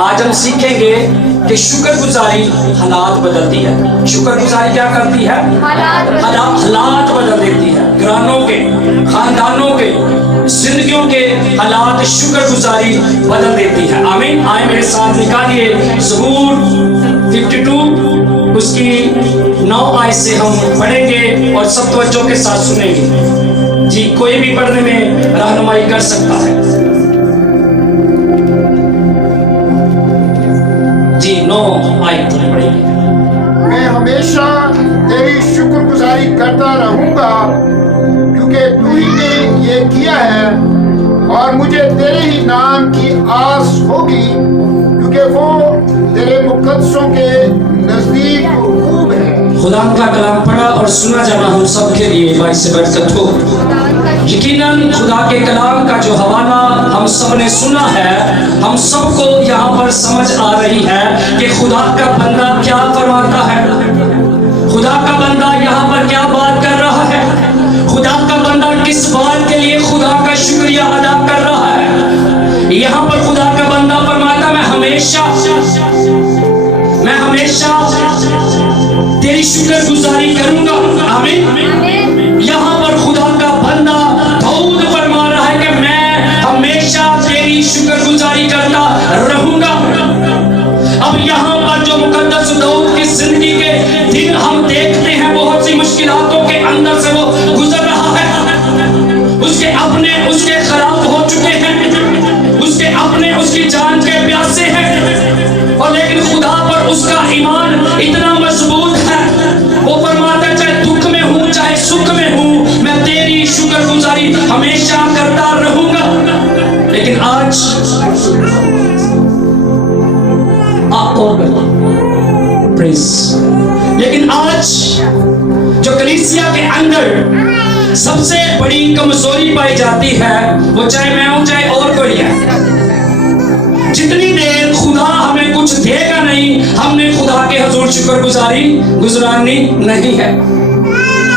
آج ہم سیکھیں گے کہ شکر گزاری حالات بدلتی ہے. شکر گزاری کیا کرتی ہے؟ حالات بدل دیتی ہے. گھرانوں کے، خاندانوں کے، زندگیوں کے حالات شکر گزاری بدل دیتی ہے. آمین. آئے میرے ساتھ نکالیے زبور 52 اس کی 9 آیت سے ہم پڑھیں گے اور سب توجہ کے ساتھ سنیں گے. جی کوئی بھی پڑھنے میں رہنمائی کر سکتا ہے. جی 9 آیت پڑھیں گے. میں ہمیشہ تیری شکر گزاری کرتا رہوں گا کیونکہ تو ہی نے یہ کیا ہے اور مجھے تیرے ہی نام کی آس ہوگی کیونکہ وہ تیرے مقدسوں کے نزدیک خوب ہے. خدا کا کلام پڑھا اور سنا جانا ہم سب کے لیے باعث برکت ہو. یقیناً خدا کے کلام کا جو حوالہ ہم سب نے سنا ہے، ہم سب کو یہاں پر سمجھ آ رہی ہے کہ خدا کا بندہ کیا فرماتا ہے. خدا کا بندہ یہاں پر کیا بات کر رہا ہے. خدا کا بندہ کس بات کے لیے خدا کا شکریہ ادا کر رہا ہے. یہاں پر خدا کا بندہ فرماتا میں ہمیشہ تیری شکر گزاری کروں گا. آمین. یہاں پر خدا کا بندہ داؤد فرما رہا ہے کہ میں ہمیشہ تیری شکر گزاری کرتا رہوں گا. اب یہاں پر جو مقدس داؤد کی زندگی کے دن ہم دیکھتے ہیں، بہت سی مشکلاتوں کے اندر سے وہ گزر رہا ہے. اس کے اپنے اس کے خراب ہو چکے ہیں، اس کے اپنے اس کی جان کے پیاسے ہیں، اور لیکن خدا پر اس کا ایمان اتنا مضبوط ہے. وہ فرماتا ہے چاہے دکھ میں ہوں چاہے سکھ میں ہوں، میں تیری شکر گزاری ہمیشہ کرتا رہوں گا. لیکن آج لیکن آج جو کلیسیا کے اندر سب سے بڑی کمزوری پائی جاتی ہے، وہ چاہے میں ہوں چاہے اور کوئی ہے، جتنی دیر خدا ہمیں کچھ دے گا نہیں، ہم نے خدا کے حضور شکر گزاری گزارنی نہیں ہے.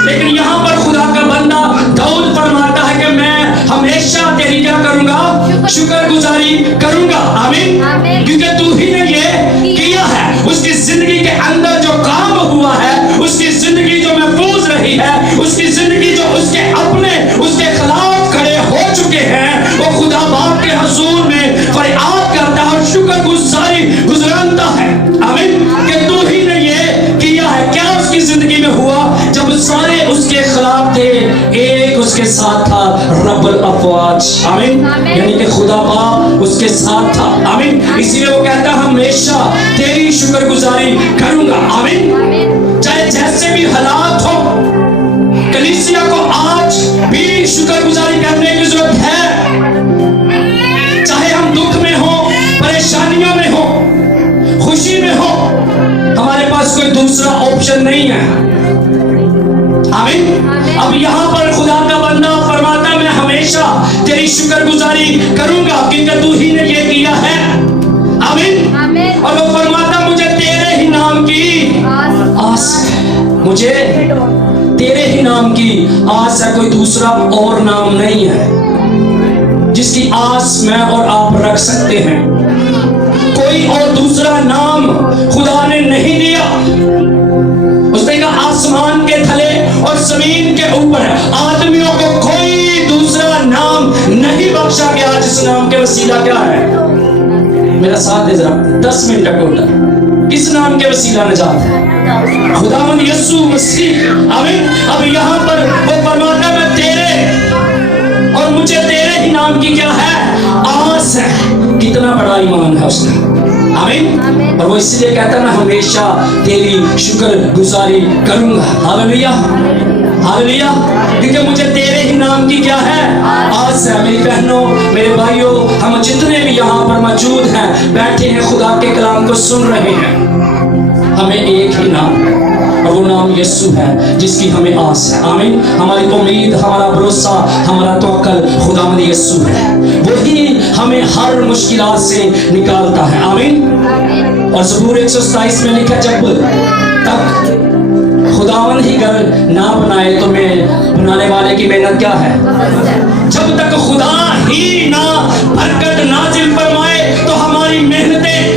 لیکن یہاں پر خدا کا بندہ داؤد فرماتا ہے کہ میں ہمیشہ تیری کیا کروں گا؟ شکر گزاری کروں گا. آمین. کیونکہ تو ہی نے یہ کیا ہے. اس کی زندگی کے اندر جو کام ہوا ہے، اس کی زندگی جو محفوظ رہی ہے، اس کی زندگی جو اس کے اپنے اس کے خلاف کھڑے ہو چکے ہیں، وہ خدا باپ کے حضور میں فریاد کرتا ہے اور شکر گزاری گزرانتا ہے. آمین. کہ تو ہی نے یہ کیا ہے. کیا اس کی زندگی میں ہوا؟ جب سارے اس کے خلاف تھے، ایک اس کے ساتھ تھا، رب الافواج. آمین. یعنی کہ خدا باپ اس کے ساتھ تھا. آمین. اسی لیے وہ کہتا ہے ہمیشہ تیری شکر گزاری کروں گا. آمین. چاہے جیسے بھی حالات ہو، کلیسیا کو آج بھی شکر گزاری کرنے کی ضرورت ہے. چاہے ہم دکھ میں ہوں، پریشانیوں میں ہوں، خوشی میں ہوں، ہمارے پاس کوئی دوسرا آپشن نہیں ہے. آمین. اب یہاں پر خدا کا بندہ فرماتا میں ہمیشہ تیری شکر گزاری کروں گا کیونکہ تو ہی نے یہ کیا ہے. آمین. اور وہ فرماتا مجھے تیرے ہی نام کی آس ہے. مجھے تیرے ہی نام کی آس ہے. کوئی دوسرا اور نام نہیں ہے جس کی آس میں اور آپ رکھ سکتے ہیں. کوئی اور دوسرا نام خدا نے نہیں دیا. اس نے کہا آسمان کے تھلے اور زمین کے اوپر آدمیوں کو کوئی دوسرا نام نہیں بخشا گیا جس نام کے وسیلہ کیا ہے. میرا ساتھ دے ذرا 10 منٹ ٹوٹل. کس نام کے وسیلہ نجات ہے؟ خداوند یسوع مسیح. آمین. اب یہاں پر وہ فرماتا میں تیرے اور مجھے تیرے ہی نام کی کیا ہے؟ آس ہے. کتنا بڑا ایمان ہے اس کا. آمین. اور وہ اس لیے کہتا ہے میں ہمیشہ تیری شکر گزاری کروں گا. ہاللیلویا ہاللیلویا. کیونکہ مجھے تیرے ہی نام کی کیا ہے؟ آس ہے. میری بہنوں میرے بھائیوں، ہم جتنے بھی یہاں پر موجود ہیں، بیٹھے ہیں، خدا کے کلام کو سن رہے ہیں، ہمیں ایک ہی نام ہے اور وہ نام یسوع ہے جس کی ہمیں آس ہے. آمین. ہماری امید، ہمارا بھروسہ، ہمارا توکل خداوند یسوع ہے. وہی ہمیں ہر مشکلات سے نکالتا ہے. آمین. اور زبور 127 میں لکھا جب تک خداوند ہی گھر نہ بنائے تو میں بنانے والے کی محنت کیا ہے. جب تک خدا ہی نہ برکت نازل فرمائے تو ہماری محنتیں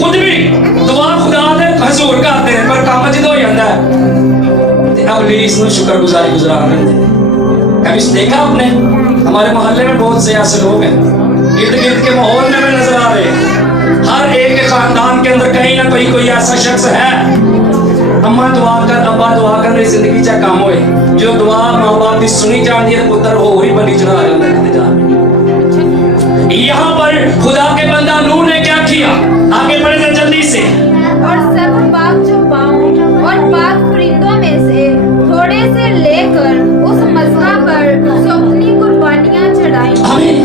خود بھی دعا خدا دے حضور کرتے ہیں پر کام جدو ہو جاتا ہے تے ابلیس نو شکر گزاری گزارن دے. کبھی دیکھا آپ نے ہمارے محلے میں بہت سے ایسے لوگ ہیں ارد گرد کے ماحول میں نظر آ رہے ہیں. ہر ایک کے خاندان کے اندر کہیں نہ کہیں کوئی ایسا شخص ہے اماں دعا کر ابا دعا کر رہی زندگی چاہ کام ہوئے جو دعا ماں باپ کی سنی جان دی پتر ہو ہی بنی چڑھا رہے ہوتے جان. یہاں پر خدا کے بندہ نوح نے کیا کیا؟ آگے بڑھے تھے جلدی سے. اور سب پاک چوپاؤں اور پاک پرندوں میں سے تھوڑے سے لے کر اس مذبح پر سوکھنی قربانیاں چڑھائیں. آمین.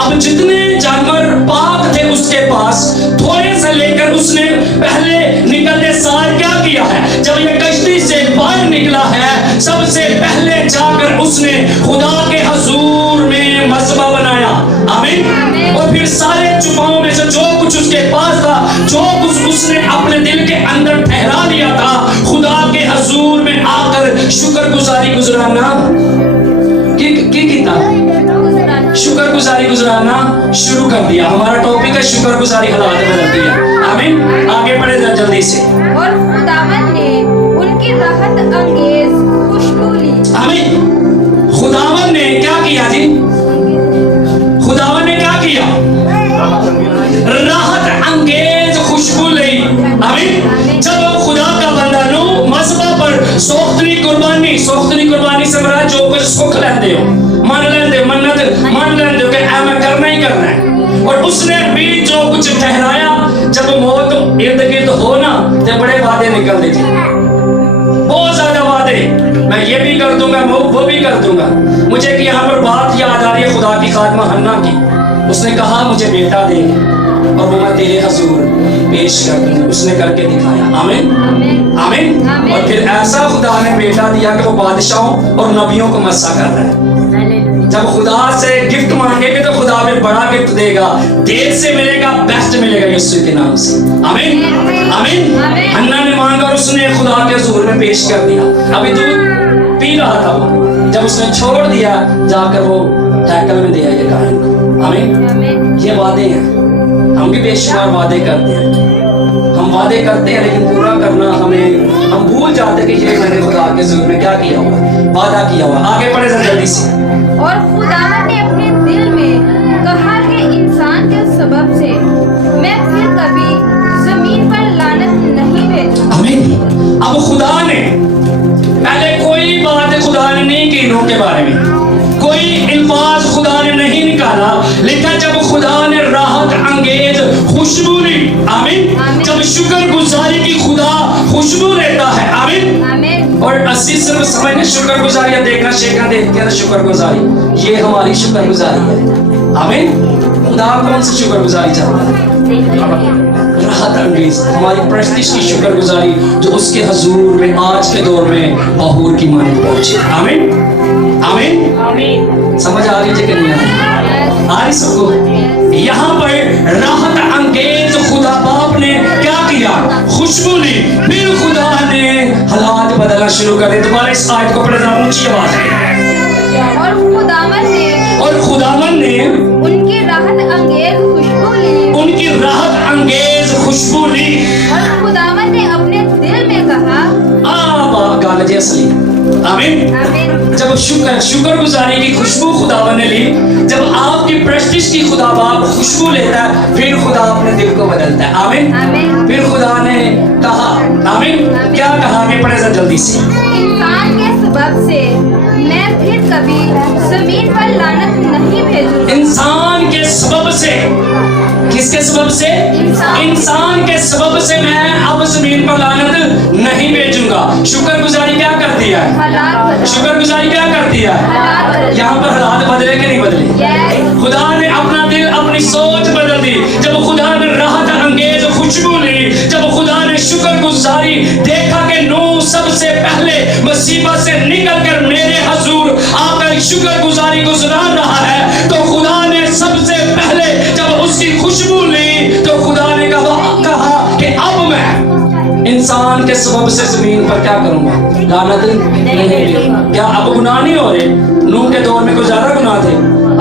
اب جتنے جانور پاک تھے اس کے پاس تھوڑے سے لے کر اس نے پہلے نکلتے سال کیا کیا ہے؟ جب یہ کشتی سے باہر نکلا ہے سب سے پہلے جا کر اس نے خدا کے حضور میں مذبح بنایا. آمین. اور پھر سارے چوپاؤں میں سے جو کچھ اس کے پاس تھا جو کچھ اس نے اپنے دل کے اندر ٹھہرا لیا تھا خدا کے حضور میں آ کر شکر گزاری گزرانا شکر گزاری گزرانا شروع کر دیا. ہمارا ٹاپک ہے شکر گزاری حالات بدلتی ہے. آمین. آگے بڑھے جلدی سے. اور خداوند نے ان کی راحت انگیز خوشبو لی. آمین. خداوند نے کیا کیا جی؟ خداوند نے کیا کیا؟ راحت انگیز خوشبو لی. آمین. جب خدا کا بندہ نو مذبح پر سوختنی قربانی سے مراد جو کچھ سکھ لیندے ہو مان لیندے منت مان لیندے ہو کہ اے میں کرنا ہی کرنا ہے. اور اس نے بھی جو کچھ ٹھہرایا جب موت ارد گرد ہو نا تو بڑے وعدے نکل دے جی. بہت زیادہ وعدے میں یہ بھی کر دوں گا وہ بھی کر دوں گا. مجھے کہ یہاں پر بات یاد آ رہی ہے خدا کی خادمہ حنا کی. اس نے کہا مجھے بیٹا دے اور وہ میں تیرے حضور پیش کر دوں. اس نے کر کے دکھایا. آمین. آمین. اور پھر ایسا خدا نے بیٹا دیا کہ وہ بادشاہوں اور نبیوں کو مسا کر رہا ہے. جب خدا سے گفٹ مانگے گے تو خدا میں بڑا گفٹ دے گا. دیر سے ملے گا بیسٹ ملے گا یسوع کے نام سے. آمین. آمین. حنا نے مانگا اور اس نے خدا کے حضور میں پیش کر دیا. ابھی دودھ پی رہا تھا وہ جب اس نے چھوڑ دیا جا کر وہ ہیکل میں دیا یہ کائن کو. آمین. یہ وعدے ہیں. ہم بھی بے شمار وعدے کرتے ہیں. ہم وعدے کرتے ہیں لیکن پورا کرنا ہم بھول جاتے کہ یہ میں نے خدا کے حضور میں کیا کیا ہوا وعدہ کیا ہوا. آگے بڑھے جلدی سے. اور خداوند نے اپنے دل میں کہا کہ انسان کے سبب سے میں پھر کبھی زمین پر لعنت نہیں بھیجوں. آمین. اب خدا نے پہلے کوئی بات خدا نے نہیں کی نوح کے بارے میں کوئی الفاظ خدا نے نہیں نکالا لیکن جب خدا نے راحت انگیز خوشبو لی. آمین. جب شکر گزاری کی خدا خوشبو لیتا ہے. آمین. اور اسی صرف سمجھنے شکر گزاری دیکھنا شیکھنا دیکھتے ہیں شکر گزاری یہ ہماری شکر گزاری ہے. آمین. خدا کون سی شکر گزاری چاہتا ہے؟ راحت انگیز ہماری پرستش کی شکر گزاری جو اس کے حضور میں آج کے دور میں بہور کی مانند پہنچے. آمین. آمین. سمجھ آ رہی ہے کہ نہیں آ رہی سب کو؟ یہاں پر راحت انگیز خدا باپ نے کیا کیا؟ خوشبو لی. پھر خدا نے حالات بدلنا شروع کر دے. دوبارہ اس آیت کو پڑھے ذرا اونچی آواز میں. اور خداوند نے ان کی راحت انگیز خوشبو لی. اور خداوند نے اپنے دل میں کہا گانا جی اصلی. آمین. جب شکر گزاری کی خوشبو خداوند نے لی جب آپ کی پرستش کی خدا باپ خوشبو لیتا ہے پھر خدا اپنے دل کو بدلتا ہے. آمین. پھر خدا نے کہا. آمین. کیا کہا کہ پڑھے ذرا جلدی سے. انسان کے سبب سے میں پھر کبھی زمین پر لعنت نہیں بھیجوں. انسان کے سبب سے. کس کے سبب سے؟ انسان کے سبب سے میں اب زمین پر لعنت نہیں بھیجوں گا. شکر گزاری کیا کرتی ہے؟ شکر گزاری کیا کرتی ہے؟ یہاں پر حالات بدلے کہ نہیں بدلے؟ خدا نے اپنا دل اپنی سوچ بدل دی. جب خدا نے راحت انگیز خوشبو لی جب خدا نے شکر گزاری دیکھا کہ نوح سب سے پہلے مصیبت سے نکل کر میرے حضور آ کر شکر گزاری گزار رہا ہے تو خدا نے سب سے پہلے جب اس کی خوشبو لی تو خدا نے کہا کہ اب میں انسان کے سبب سے زمین پر کیا کروں گا؟ لعنت نہیں. کیا اب گناہ نہیں ہو رہے؟ نوح کے دور میں کوئی زیادہ گناہ تھے